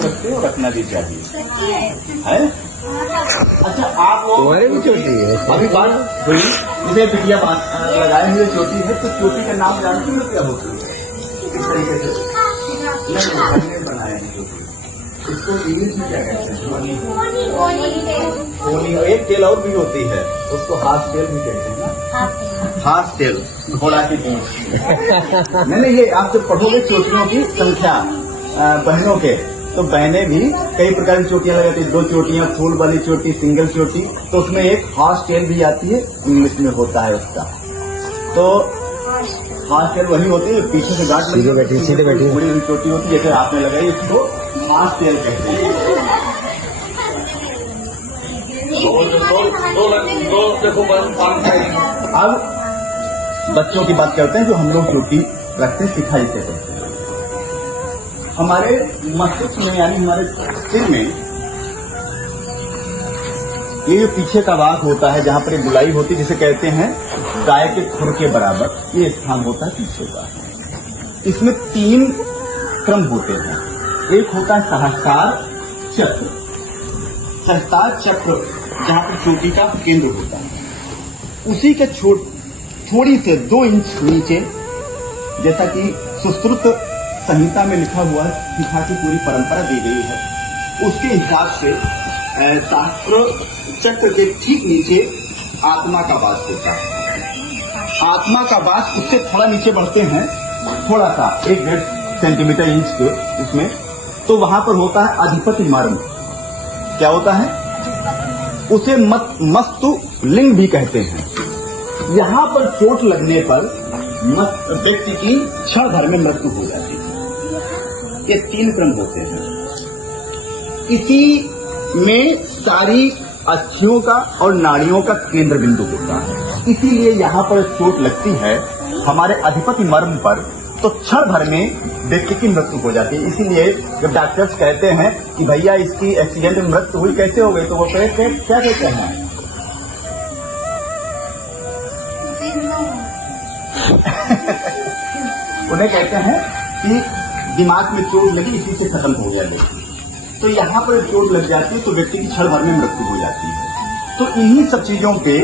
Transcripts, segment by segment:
रखते हो, रखना भी चाहिए है। अच्छा आप तुम्हारे भी चोटी है। अभी बात हुई जैसे बिटिया लगाए हुए चोटी है, तो चोटी का नाम जानते हो क्या होती है? इस तरीके से नहीं बनाए हैं चोटी, इसको इंग्लिश में क्या कहते हैं? पोनी। और एक टेल और भी होती है, उसको हाफ टेल भी कहते हैं ना, हाफ टेल, घोड़ा की पूंछ। नहीं, ये आप जब पढ़ोगे चोटियों की संख्या बहनों के, तो बहनें भी कई प्रकार की चोटियां लगाती है। 2 चोटियां, फूल वाली चोटी, सिंगल चोटी, तो उसमें एक हाफ टेल भी आती है, इंग्लिश में होता है उसका। तो हाफ टेल वही होती है पीछे से गांठ सीधे बैठी बड़ी हुई चोटी होती है, जैसे आपने लगाई, उसको हाफ टेल कहते हैं। अब बच्चों की बात करते हैं, जो हम लोग चोटी रखते हैं, सिखाई से करते हैं। हमारे मस्तिष्क में यानी हमारे सिर में ये जो पीछे का भाग होता है, जहां पर एक गुलाई होती है, जिसे कहते हैं गाय के खुर के बराबर, ये स्थान होता है पीछे का। इसमें 3 क्रम होते हैं। एक होता है सहस्त्रार चक्र। सहस्त्रार चक्र जहां पर चोटी का केंद्र होता है, उसी के थोड़ी से 2 इंच नीचे, जैसा कि सुश्रुत संहिता में लिखा हुआ है, शिखा की पूरी परंपरा दी गई है, उसके हिसाब से शास्त्र चक्र के ठीक नीचे आत्मा का वास होता है। आत्मा का वास उससे थोड़ा नीचे बढ़ते हैं, थोड़ा सा 1-1.5 सेंटीमीटर इंच के इसमें, तो वहां पर होता है अधिपति मर्म। क्या होता है? उसे मस्तु लिंग भी कहते हैं। यहां पर चोट लगने पर व्यक्ति की क्षण भर में मृत्यु हो जाती है। ये 3 क्रम होते हैं। इसी में सारी अस्थियों का और नाड़ियों का केंद्र बिंदु होता है। इसीलिए यहाँ पर चोट लगती है हमारे अधिपति मर्म पर, तो क्षण भर में व्यक्ति की मृत्यु हो जाती है। इसीलिए जब डॉक्टर्स कहते हैं कि भैया इसकी एक्सीडेंट में मृत्यु हुई, कैसे हो गई, तो वो क्या कहते हैं? उन्हें कहते हैं कि दिमाग में चोट लगी, इसी से खत्म हो गया। तो यहाँ पर चोट लग जाती है तो व्यक्ति की क्षण भर में मृत्यु हो जाती है। तो इन्हीं सब चीजों के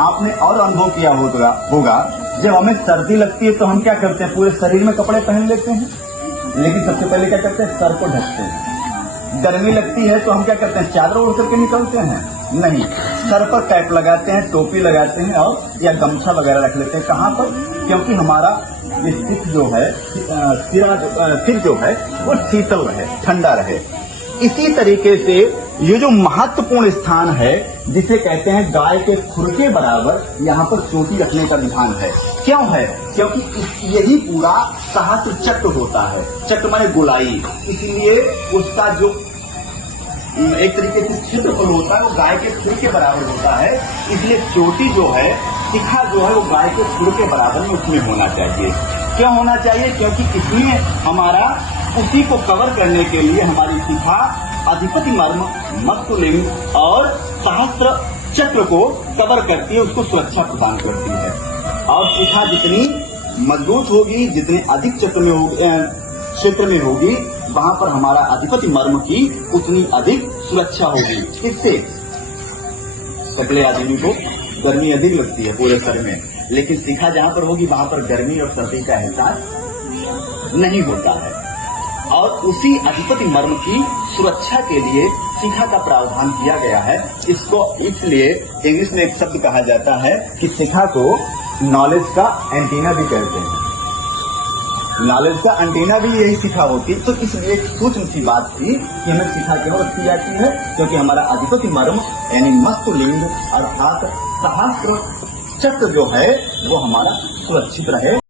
आपने और अनुभव किया होगा। जब हमें सर्दी लगती है तो हम क्या करते हैं? पूरे शरीर में कपड़े पहन लेते हैं, लेकिन सबसे पहले क्या करते हैं? सर को ढकते हैं। गर्मी लगती है तो हम क्या करते हैं? चादर ओढ़ करके निकलते हैं? नहीं, सर पर कैप लगाते हैं, टोपी लगाते हैं, और या गमछा वगैरह रख लेते हैं। कहाँ पर? क्योंकि हमारा सिर जो है, सिर जो है वो शीतल रहे, ठंडा रहे। इसी तरीके से ये जो महत्वपूर्ण स्थान है, जिसे कहते हैं गाय के खुर के बराबर, यहाँ पर चोटी रखने का विधान है। क्यों है? क्योंकि यही पूरा सहस्त्र चक्र होता है। चक्र माने गोलाई, इसलिए उसका जो एक तरीके से क्षेत्रफल होता है वो गाय के खुर के बराबर होता है। इसलिए चोटी जो है, शिखा जो है, वो गाय के खुर के बराबर में उसमें होना चाहिए। क्यों होना चाहिए? क्योंकि इसमें हमारा उसी को कवर करने के लिए हमारी शिखा अधिपति मर्म, मस्तुलिंग और सहस्त्र चक्र को कवर करती है, उसको सुरक्षा प्रदान करती है। और शिखा जितनी मजबूत होगी, जितने अधिक क्षेत्र में होगी, वहां पर हमारा अधिपति मर्म की उतनी अधिक सुरक्षा होगी। इससे टकले आदमी को गर्मी अधिक लगती है पूरे शरीर में, लेकिन शिखा जहां पर होगी वहां पर गर्मी और सर्दी का एहसास नहीं होता है। और उसी अधिपति मर्म की सुरक्षा के लिए शिखा का प्रावधान किया गया है। इसको इसलिए इंग्लिश में एक शब्द कहा जाता है कि शिखा को नॉलेज का एंटीना भी कहते हैं। नॉलेज का एंटीना भी यही शिखा होती, तो इसलिए एक सूक्ष्म सी बात थी कि हमें शिखा क्यों रखी जाती है? क्योंकि हमारा अधिपति मर्म यानी मस्तुलिंग अर्थात सहस्त्र चक्र जो है वो हमारा सुरक्षित रहे।